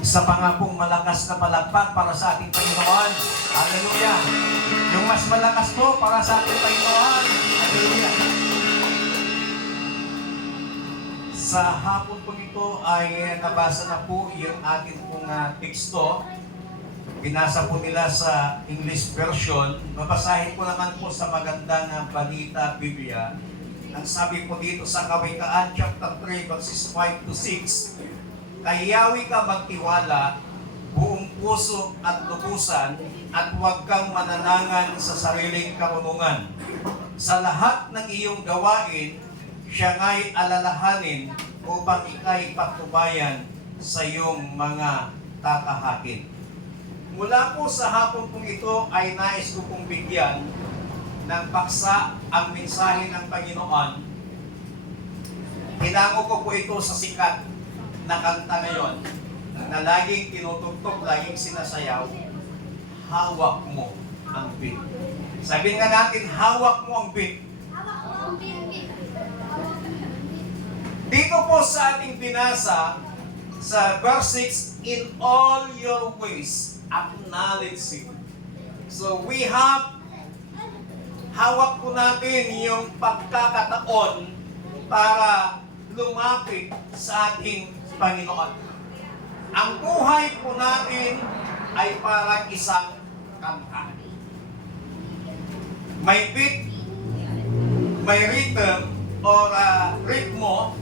Isa pa nga pong malakas na palakpak para sa ating Panginoon. Hallelujah! Yung mas malakas po para sa ating Panginoon. Hallelujah! Sa hapon po ito ay nabasa na po yung ating pong teksto. Binasa po nila sa English version. Babasahin ko naman po sa magandang balita Biblia. Ang sabi po dito sa Kawikaan chapter 3 verses 5 to 6, kay Yahweh ka magtiwala, buong puso at lubusan, at huwag kang mananangan sa sariling karunungan. Sa lahat ng iyong gawain, siya nga'y alalahanin upang ika'y patnubayan sa iyong mga tatahakin. Mula po sa hapon pong ito ay nais ko pong bigyan ng paksa ang mensahe ng Panginoon. Hinango ko po ito sa sikat na kanta ngayon na laging tinutugtog, laging sinasayaw, hawak mo ang beat. Sabihin nga natin, hawak mo ang beat. Dito po sa ating binasa, sa verse 6, in all your ways, acknowledge Him. So we have, hawak po natin yung pagkakataon para lumapit sa ating Panginoon. Ang buhay po natin ay parang isang kanta. May beat, may rhythm, or ritmo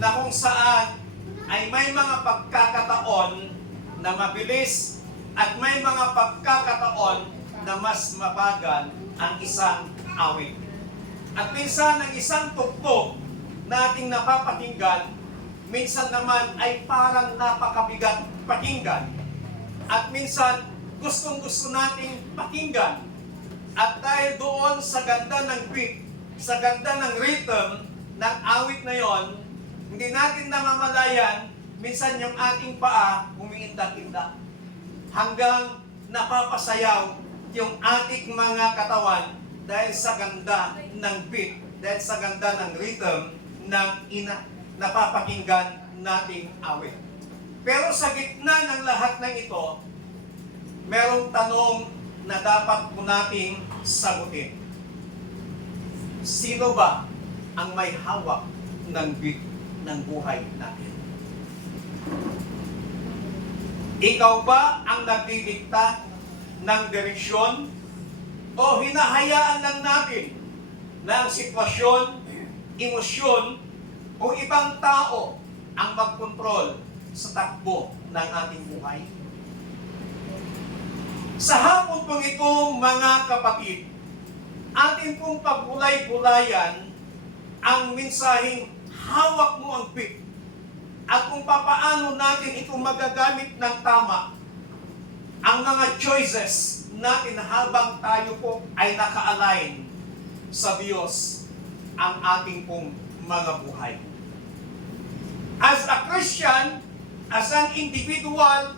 na kung saan ay may mga pagkakataon na mabilis at may mga pagkakataon na mas mabagal ang isang awit. At minsan ang isang tugtog na ating napapakinggan, minsan naman ay parang napakabigat pakinggan. At minsan, gustong-gusto nating pakinggan. At dahil doon sa ganda ng beat, sa ganda ng rhythm ng awit na yon, hindi natin namamalayan, minsan yung ating paa umiindak-indak. Hanggang napapasayaw yung ating mga katawan dahil sa ganda ng beat, dahil sa ganda ng rhythm ng napapakinggan nating awit. Pero sa gitna ng lahat ng ito, merong tanong na dapat po nating sagutin. Sino ba ang may hawak ng beat ng buhay natin? Ikaw ba ang nagdidikta ng direksyon o hinahayaan lang natin na ang sitwasyon, emosyon, o ibang tao ang magkontrol sa takbo ng ating buhay? Sa hapon pong ito, mga kapatid, atin pong pagbulay-bulayan ang mensaheng hawak mo ang beat at kung papaano natin ito magagamit ng tama ang mga choices natin habang tayo po ay naka-align sa Diyos ang ating pong mga buhay. As a Christian, as an individual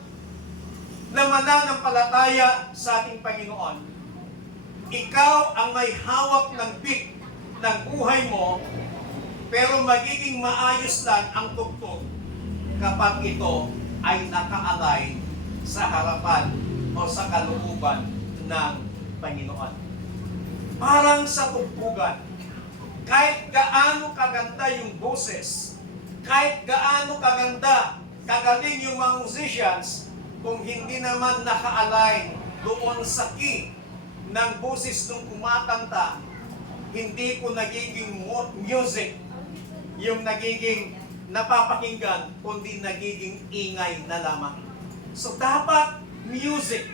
na mananampalataya sa ating Panginoon, ikaw ang may hawak ng beat ng buhay mo, pero magiging maayos lang ang tugtog kapag ito ay naka-align sa harapan o sa kalooban ng Panginoon. Parang sa tugtugan, kahit gaano kaganda yung boses, kahit gaano kagaling yung mga musicians, kung hindi naman naka-align doon sa key ng boses ng kumakanta, hindi po nagiging music yung nagiging napapakinggan, kundi nagiging ingay na lamang. So dapat music,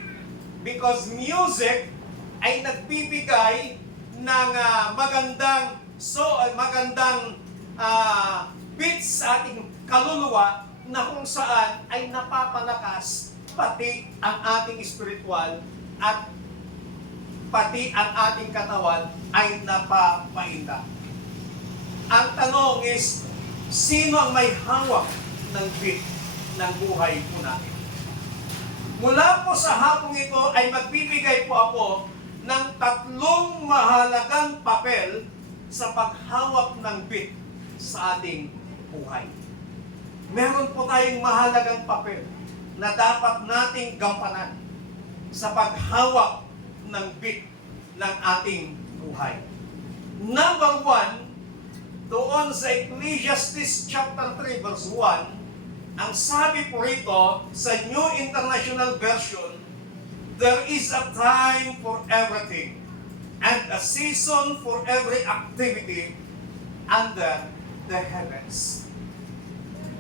because music ay nagbibigay ng magandang beats sa ating kaluluwa na kung saan ay napapalakas pati ang ating spiritual at pati ang ating katawan ay napapainda. Ang tanong is, sino ang may hawak ng beat ng buhay po natin? Mula po sa hapong ito ay magbibigay po ako ng 3 mahalagang papel sa paghawak ng beat sa ating buhay. Meron po tayong mahalagang papel. na dapat nating gampanan sa paghawak ng bit ng ating buhay. Number 1, doon sa Ecclesiastes chapter 3 verse 1, ang sabi po rito sa New International Version, there is a time for everything and a season for every activity under the heavens.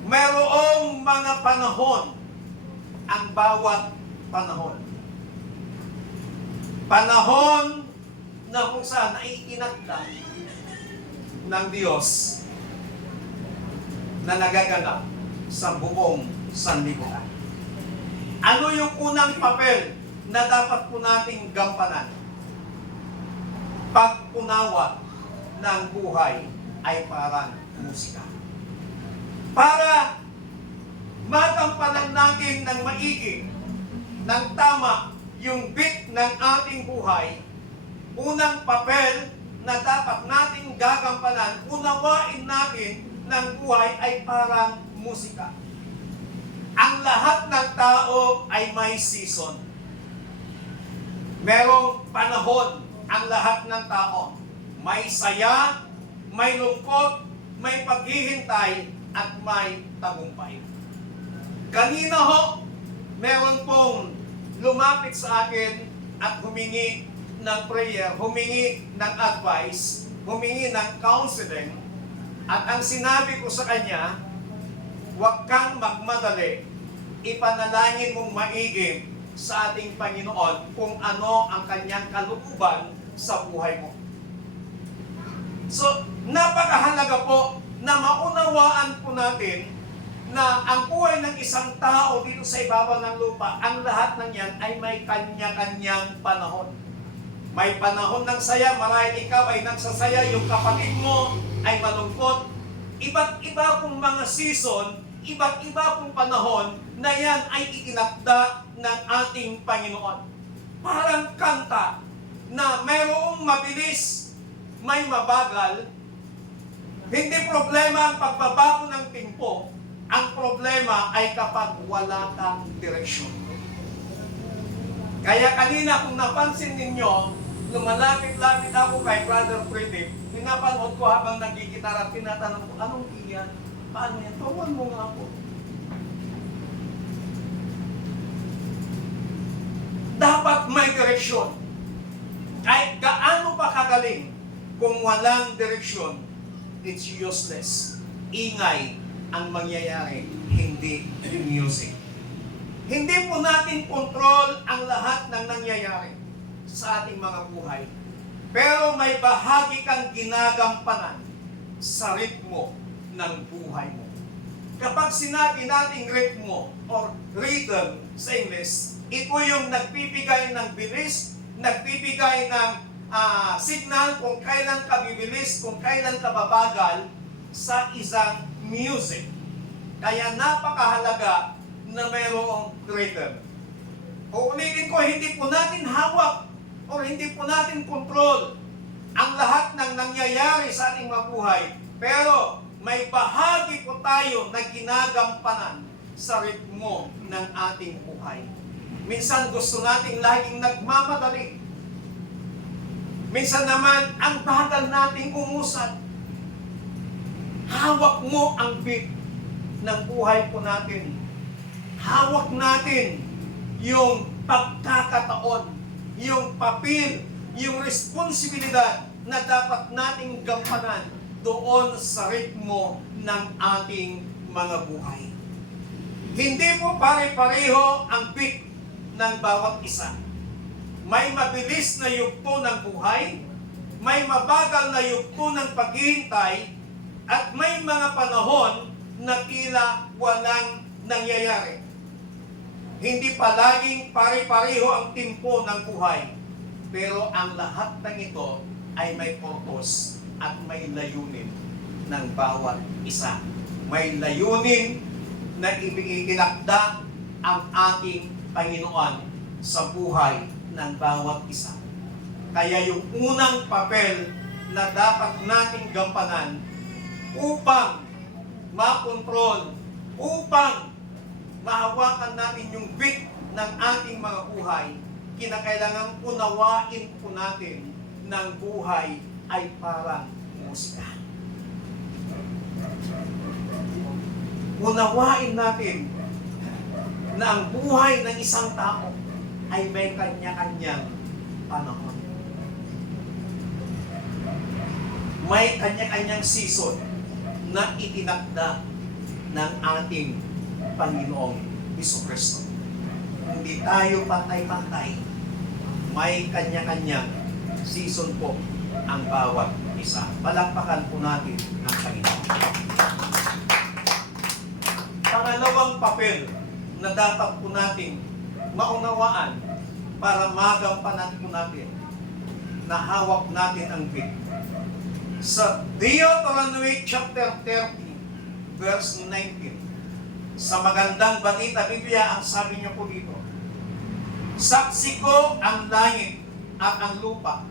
Mayroong mga panahon ang bawat panahon. Panahon na kung saan ay itinakda ng Diyos na nagaganap sa buong sanlibutan. Ano yung unang papel na dapat po nating gampanan? Pag-unawa ng buhay ay parang musika. Para magampanan natin ng maigi, ng tama, yung beat ng ating buhay, unang papel na dapat nating gagampanan, unawain natin ng buhay ay parang musika. Ang lahat ng tao ay may season. Merong panahon ang lahat ng tao. May saya, may lungkot, may paghihintay, at may tagumpay. Kanina ho, meron pong lumapit sa akin at humingi ng prayer, humingi ng advice, humingi ng counseling, at ang sinabi ko sa kanya, huwag kang magmadali, ipanalangin mong maigi sa ating Panginoon kung ano ang kanyang kalooban sa buhay mo. So, napakahalaga po na maunawaan po natin na ang buhay ng isang tao dito sa ibabaw ng lupa, ang lahat ng yan ay may kanya-kanyang panahon. May panahon ng saya, marahil ikaw ay nagsasaya, yung kapatid mo ay malungkot. Iba't iba pong mga season, iba't iba pong panahon na yan ay itinakda ng ating Panginoon. Parang kanta na mayroong mabilis, may mabagal. Hindi problema ang pagbabago ng tempo. Ang problema ay kapag wala kang direksyon. Kaya kanina kung napansin ninyo, lumalapit-lapit ako kay Brother Freddy, pinapanood ko habang nagigitara at tinatanong ko, anong iyan? Paano yan? Tuwan mo nga ako. Dapat may direksyon. Kahit gaano pa kagaling, kung walang direksyon, it's useless. Ingay ang mangyayari, hindi music. Hindi po natin control ang lahat ng nangyayari sa ating mga buhay. Pero may bahagi kang ginagampanan sa ritmo ng buhay mo. Kapag sinabi nating ritmo or rhythm sa English, ito yung nagbibigay ng bilis, nagbibigay ng signal kung kailan ka bibilis, kung kailan ka babagal sa isang music. Kaya napakahalaga na mayroong rhythm. Uulitin ko, hindi po natin hawak o hindi po natin control ang lahat ng nangyayari sa ating mga buhay. Pero may bahagi po tayo na ginagampanan sa ritmo ng ating buhay. Minsan gusto nating laging nagmamadali. Minsan naman, ang bagal nating umusad. Hawak mo ang beat ng buhay po natin. Hawak natin yung pagkakataon, yung papel, yung responsibilidad na dapat nating gampanan doon sa ritmo ng ating mga buhay. Hindi po pare-pareho ang beat ng bawat isa. May mabilis na yugto ng buhay, may mabagal na yugto ng paghihintay, at may mga panahon na tila walang nangyayari. Hindi palaging pare-pareho ang tempo ng buhay, pero ang lahat ng ito ay may purpose at may layunin ng bawat isa. May layunin na itinakda ang ating Panginoon sa buhay ng bawat isa. Kaya yung unang papel na dapat nating gampanan upang makontrol, upang mahawakan natin yung beat ng ating mga buhay, kinakailangan unawain po natin ng buhay ay parang musika. Unawain natin na ang buhay ng isang tao ay may kanya-kanyang panahon. May kanya-kanyang season na itinakda ng ating Panginoong Jesucristo. Hindi tayo pantay-pantay. May kanya-kanyang season po ang bawat isa. Palakpakan po natin ang Panginoon. Pangalawang papel na dapat po nating maunawaan para magampanan po natin na hawak natin ang beat. Sa Deuteronomy chapter 30, verse 19, sa magandang balita Biblia, ang sabi niyo po dito, saksi ko ang langit at ang lupa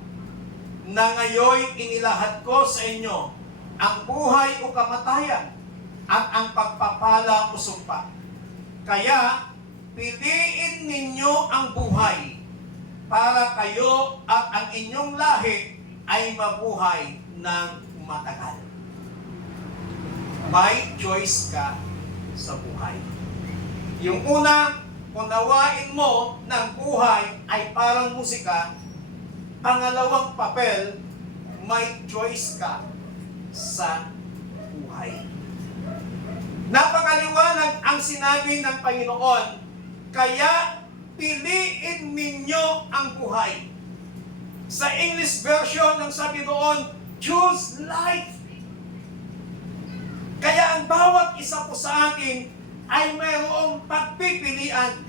na ngayon inilahad ko sa inyo ang buhay o kamatayan at ang pagpapala o sumpa. Kaya, piliin ninyo ang buhay para kayo at ang inyong lahi ay mabuhay ng matagal. May choice ka sa buhay. Yung una, unawain mo ng buhay ay parang musika. Pangalawang papel, may choice ka sa buhay. Napakaliwanag ang sinabi ng Panginoon, kaya piliin ninyo ang buhay. Sa English version, ang sabi doon, choose life. Kaya ang bawat isa po sa atin ay mayroong pagpipilian.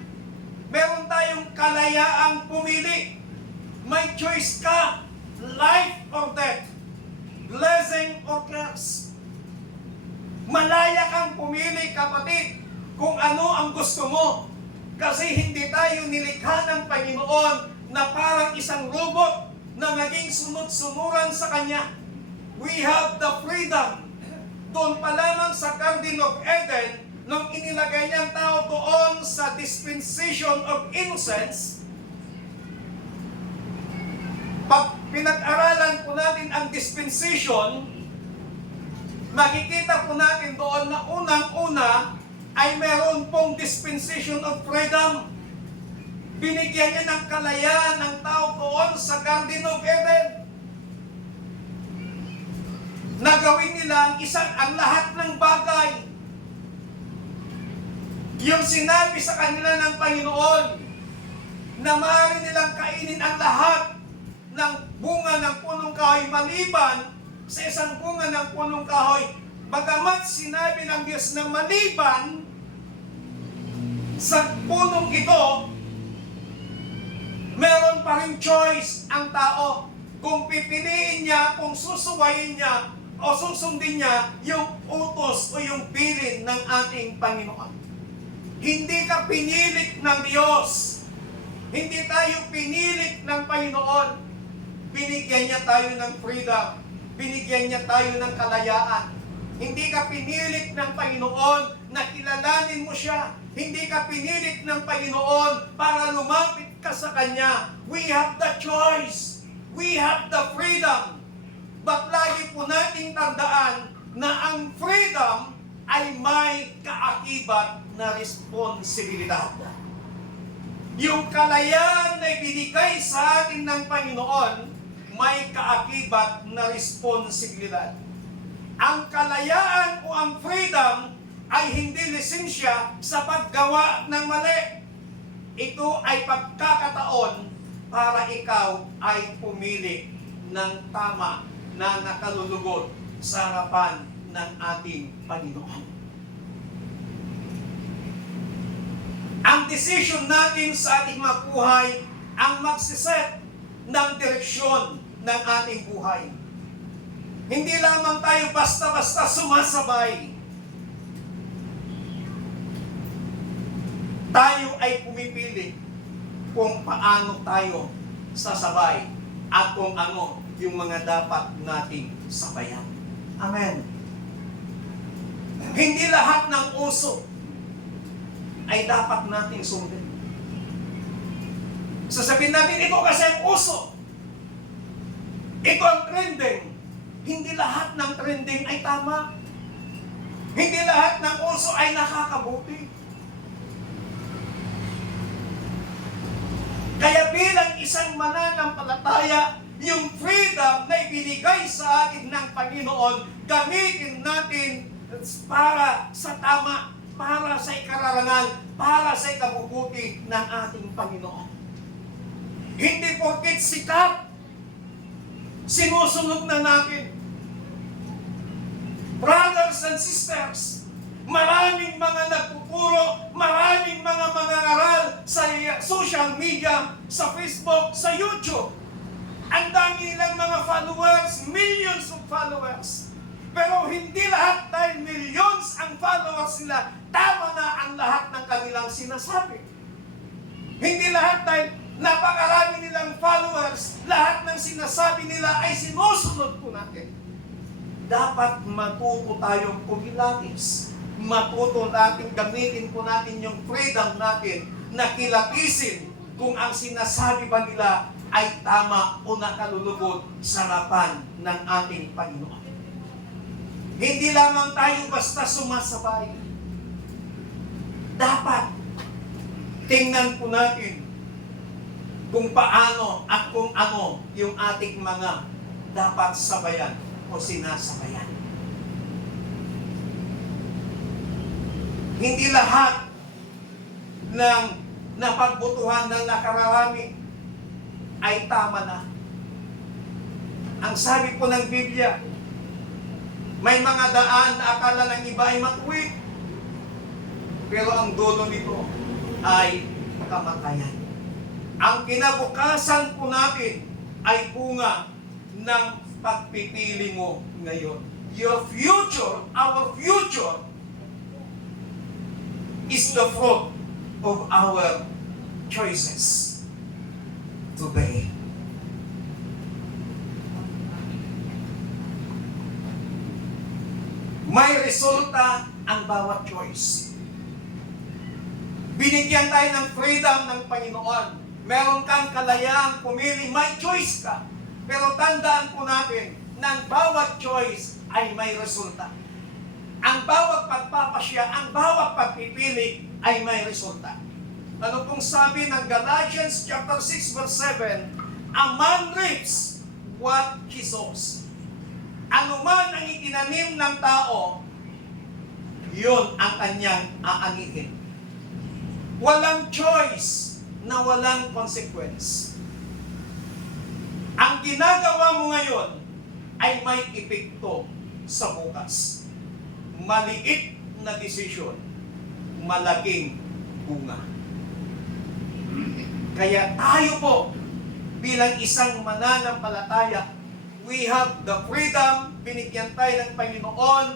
Meron tayong kalayaang pumili. May choice ka, life or death, blessing or curse. Malaya kang pumili, kapatid, kung ano ang gusto mo. Kasi hindi tayo nilikha ng Panginoon na parang isang robot na maging sunod-sunuran sa Kanya. We have the freedom. Doon pa lamang sa Garden of Eden, nung inilagay niyang tao doon sa dispensation of innocence, pag pinag-aralan po natin ang dispensation, makikita po natin doon na unang-una ay meron pong dispensation of freedom. Binigyan niya ng kalayaan ng tao doon sa Garden of Eden. Nagawin nila ang lahat ng bagay. Yung sinabi sa kanila ng Panginoon na maaari nilang kainin ang lahat ng bunga ng punong kahoy maliban sa isang bunga ng punong kahoy. Bagamat sinabi ng Diyos na maliban sa punong ito, meron pa rin choice ang tao kung pipiliin niya, kung susuwayin niya o susundin niya yung utos o yung bilin ng ating Panginoon. Hindi ka pinilit ng Diyos. Hindi tayo pinilit ng Panginoon. Binigyan niya tayo ng freedom. Binigyan niya tayo ng kalayaan. Hindi ka pinilit ng Panginoon na kilalanin mo siya. Hindi ka pinilit ng Panginoon para lumapit ka sa Kanya. We have the choice. We have the freedom. But lagi po nating tandaan na ang freedom ay may kaakibat na responsibilidad. Yung kalayaan na ibinigay sa atin ng Panginoon, may kaakibat na responsibilidad. Ang kalayaan o ang freedom ay hindi lisensya sa paggawa ng mali. Ito ay pagkakataon para ikaw ay pumili ng tama na nakalulugod sa harapan ng ating Panginoon. Ang decision natin sa ating mga buhay ang magsiset ng direksyon ng ating buhay. Hindi lamang tayo basta-basta sumasabay. Tayo ay pumipili kung paano tayo sasabay at kung ano yung mga dapat nating sabayan. Amen. Hindi lahat ng uso ay dapat nating sundin. Sasabihin natin, ito kasi ang uso. Ito ang trending. Hindi lahat ng trending ay tama. Hindi lahat ng uso ay nakakabuti. Kaya bilang isang mananampalataya, yung freedom na ibinigay sa atin ng Panginoon, gamitin natin para sa tama, para sa ikararangal, para sa ikabubuti ng ating Panginoon. Hindi porket sikat, sinusunod na natin. Brothers and sisters, maraming mga nagpupuro, maraming mga mangangaral sa social media, sa Facebook, sa YouTube. Ang dami nilang mga followers, millions of followers. Pero hindi lahat dahil millions ang followers nila, tama na ang lahat ng kanilang sinasabi. Hindi lahat dahil napakarami nilang followers, lahat ng sinasabi nila ay sinusunod po natin. Dapat matuto tayong pumilatis. Matuto natin, gamitin po natin yung freedom natin na kilatisin kung ang sinasabi ba nila ay tama o nakalulugod sa harapan ng ating Panginoon. Hindi lamang tayo basta sumasabay. Dapat tingnan po natin kung paano at kung ano yung ating mga dapat sabayan o sinasabayan. Hindi lahat ng napagbutuhan ng nakararami ay tama na. Ang sabi po ng Biblia, may mga daan na akala ng iba ay matuwid, pero ang dulo nito ay kamatayan. Ang kinabukasan po natin ay bunga ng pagpipili mo ngayon. Your future, our future, is the fruit of our choices today. May resulta ang bawat choice. Binigyan tayo ng freedom ng Panginoon. Meron kang kalayaang pumili, may choice ka. Pero tandaan po natin, ng bawat choice ay may resulta. Ang bawat pagpapasya, ang bawat pagpipili ay may resulta. Ano pong sabi ng Galatians chapter 6 verse 7? A man reaps what he sows. Ano man ang itinanim ng tao, yun ang kanyang aanihin. Walang choice na walang consequence. Ang ginagawa mo ngayon ay may epekto sa bukas. Maliit na desisyon, malaking bunga. Kaya tayo po, bilang isang mananampalataya, we have the freedom, binigyan tayo ng Panginoon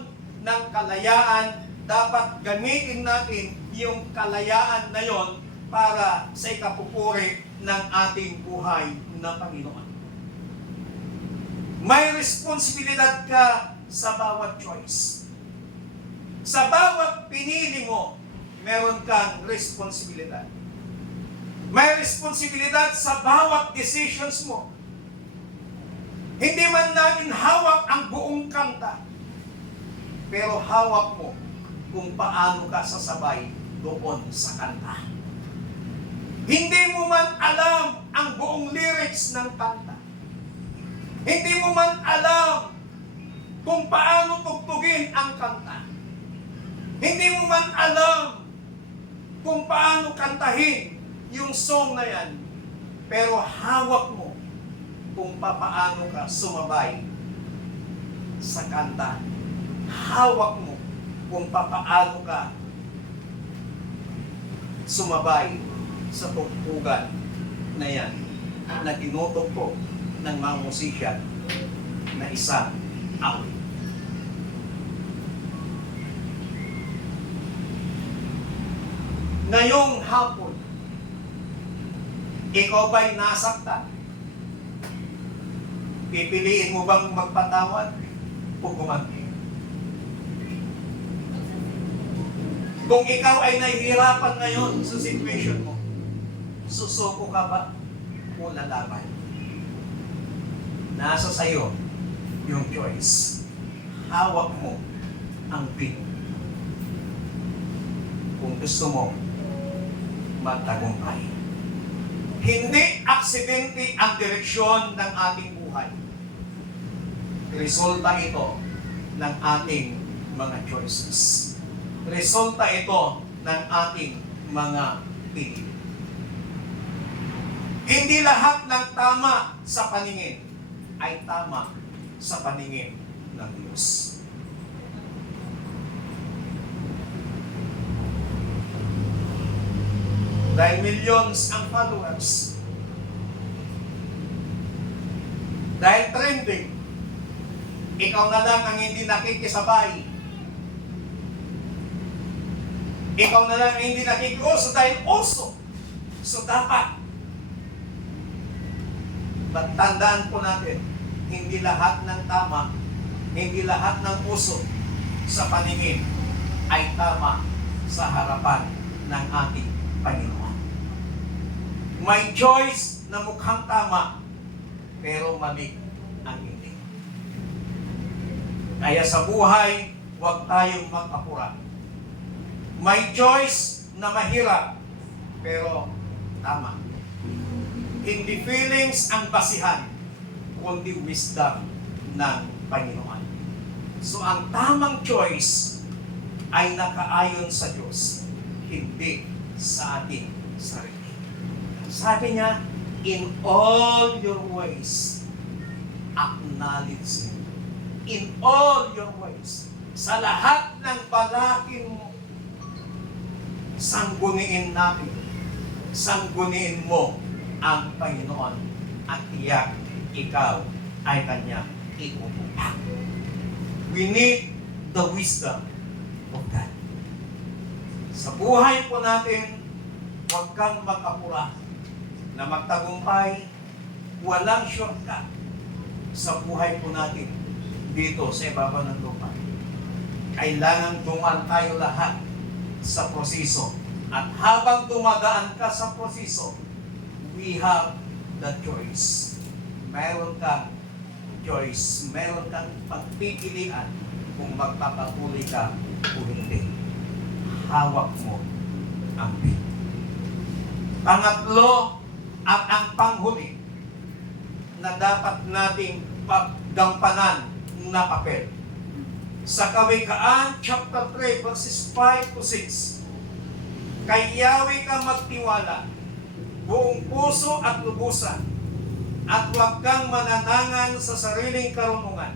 ng kalayaan, dapat gamitin natin yung kalayaan na yon para sa ikapupuri ng ating buhay na Panginoon. May responsibilidad ka sa bawat choice. Sa bawat pinili mo, meron kang responsibilidad. May responsibilidad sa bawat decisions mo. Hindi man natin hawak ang buong kanta, pero hawak mo kung paano ka sasabay doon sa kanta. Hindi mo man alam ang buong lyrics ng kanta. Hindi mo man alam kung paano tugtugin ang kanta. Hindi mo man alam kung paano kantahin yung song na yan, pero hawak mo kung paano ka sumabay sa kanta. Hawak mo kung paano ka sumabay sa tugtugan na yan na tinutugtog ng mga musisyan na isang awit. Ngayong hapon, ikaw ba'y nasaktan? Pipiliin mo bang magpatawad o gumanti? Kung ikaw ay nahihirapan ngayon sa situation mo, susuko ka ba o lalaban? Nasa sayo yung choice. Hawak mo ang pin. Kung gusto mo magtagumpay. Hindi aksidente ang direksyon ng ating buhay. Resulta ito ng ating mga choices. Resulta ito ng ating mga pinili. Hindi lahat ng tama sa paningin ay tama sa paningin ng Diyos. Dahil millions ang followers. Dahil trending, ikaw na lang ang hindi nakikisabay. Ikaw na lang ang hindi nakikiuso dahil uso. So dapat. Tandaan po natin, hindi lahat ng tama, hindi lahat ng uso sa paningin ay tama sa harapan ng ating Panginoon. May choice na mukhang tama, pero mali ang hindi. Kaya sa buhay, huwag tayong mag-apura. May choice na mahirap, pero tama. Hindi feelings ang basihan, kundi wisdom ng Panginoon. So ang tamang choice ay nakaayon sa Diyos, hindi sa ating sarili. Sabi niya, in all your ways, acknowledge Him. In all your ways, sa lahat ng balakin mo, sangguniin natin, sangguniin mo ang Panginoon at tiyak ikaw ay Kanya iutupan. We need the wisdom of God. Sa buhay po natin, huwag kang mag-apura na magtagumpay, walang shortcut sa buhay po natin dito sa ibabaw ng lupa. Kailangan dumaan tayo lahat sa proseso. At habang dumadaan ka sa proseso, we have the choice. Meron kang choice. Meron kang pagpipilian kung magpapatuloy ka o hindi. Hawak mo ang pin. Pangatlo at ang panghuli na dapat nating paggampanan na papel. Sa Kawikaan, chapter 3, verses 5 to 6. Kay Yahweh ka magtiwala, buong puso at lubusan, at huwag kang mananangan sa sariling karunungan.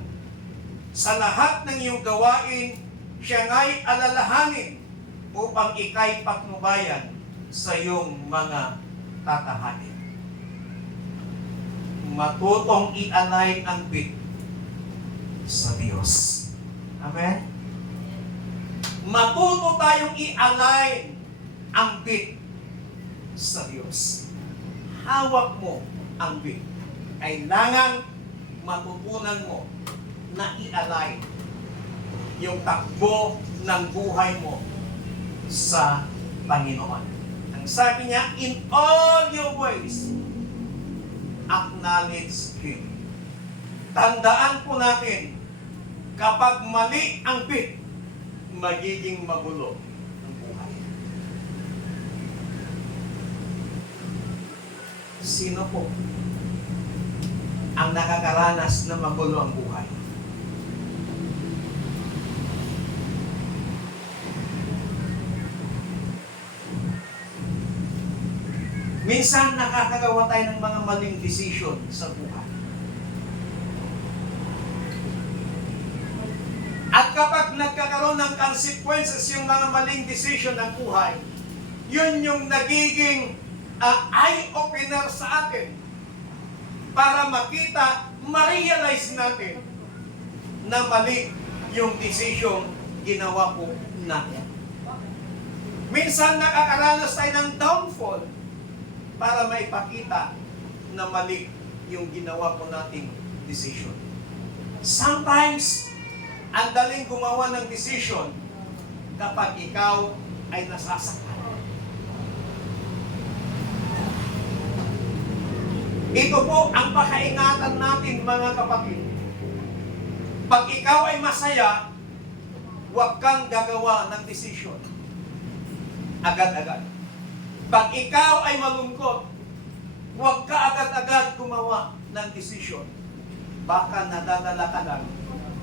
Sa lahat ng iyong gawain, siya nga'y alalahanin upang ika'y patnubayan sa iyong mga tatahanin. Matutong i-align ang bit sa Diyos. Amen? Matuto tayong i-align ang bit sa Diyos. Hawak mo ang bit. Kailangan matutunan mo na i-align yung takbo ng buhay mo sa Panginoon. Ang sabi niya, in all your ways, acknowledge Him. Tandaan po natin, kapag mali ang bit, magiging magulo ang buhay. Sino po ang nakakaranas na magulo ang buhay? Minsan nakakagawa tayo ng mga maling desisyon sa buhay. At kapag nagkakaroon ng consequences yung mga maling decision ng buhay, yun yung nagiging eye-opener sa atin para makita, ma-realize natin na mali yung decision ginawa po natin. Minsan nakakaranas tayo ng downfall para maipakita na mali yung ginawa po nating decision. Sometimes, ang daling gumawa ng decision kapag ikaw ay nasasaktan. Ito po ang pakaingatan natin, mga kapatid. Pag ikaw ay masaya, huwag kang gagawa ng desisyon agad-agad. Pag ikaw ay malungkot, huwag ka agad-agad gumawa ng desisyon. Baka nadadala ka lang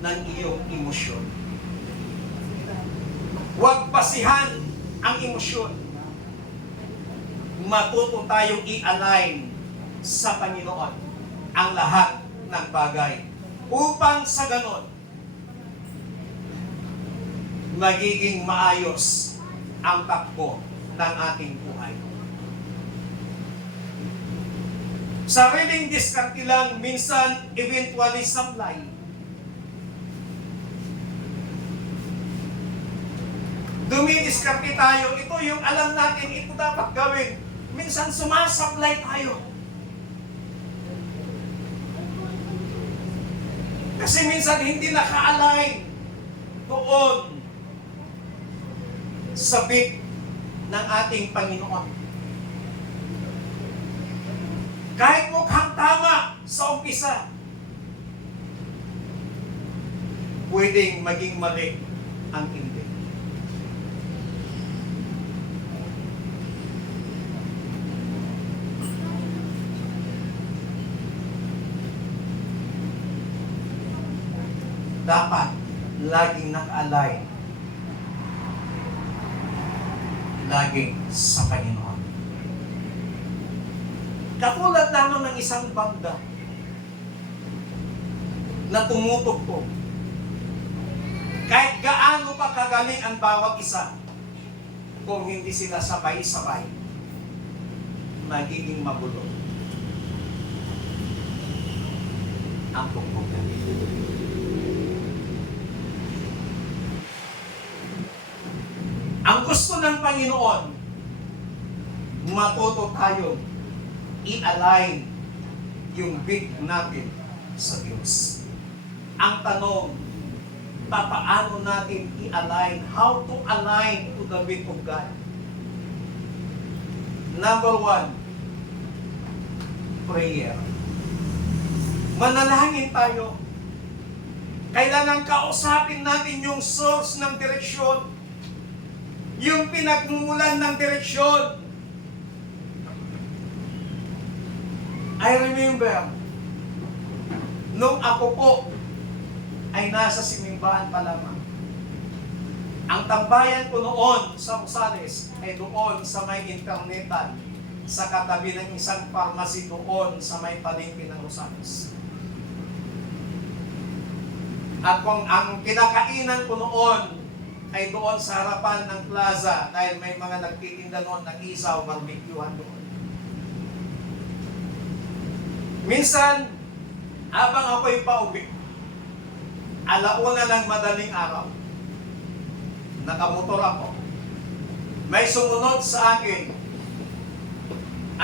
ng iyong emosyon. Huwag basihan ang emosyon. Matuto tayong i-align sa Panginoon ang lahat ng bagay upang sa ganon magiging maayos ang takbo ng ating buhay. Sariling diskarte lang, minsan eventually sablay. Dumidiskarte tayo, ito yung alam natin, ito dapat gawin. Minsan sumasablay tayo. Kasi minsan hindi naka-align doon sa bit ng ating Panginoon. Kahit mukhang tama sa umpisa, pwedeng maging mali ang hindi. Dapat laging naka-align, laging sa Panginoon. Katulad lamang ng isang banda na tumutugtog. Kahit gaano pa kagaling ang bawat isa, kung hindi sila sabay-sabay, magiging magulo ang tugtugan. Ang gusto ng Panginoon, matuto tayo i-align yung beat natin sa Diyos. Ang tanong, paano natin i-align? How to align to the beat of God? Number 1, prayer. Manalangin tayo. Kailangan kausapin natin yung source ng direksyon. Yung pinagmumulan ng direksyon. I remember, nung ako po ay nasa simbahan pa lamang. Ang tambayan ko noon sa Rosales ay doon sa may internetan, sa katabi ng isang pharmacy doon sa may palengke ng Rosales. At kung ang kinakainan ko noon ay doon sa harapan ng plaza dahil may mga nagtitinda noon ng isaw, barbecuehan doon. Minsan, habang ako'y pauwi, 1:00 ng madaling araw, nakamotor ako. May sumunod sa akin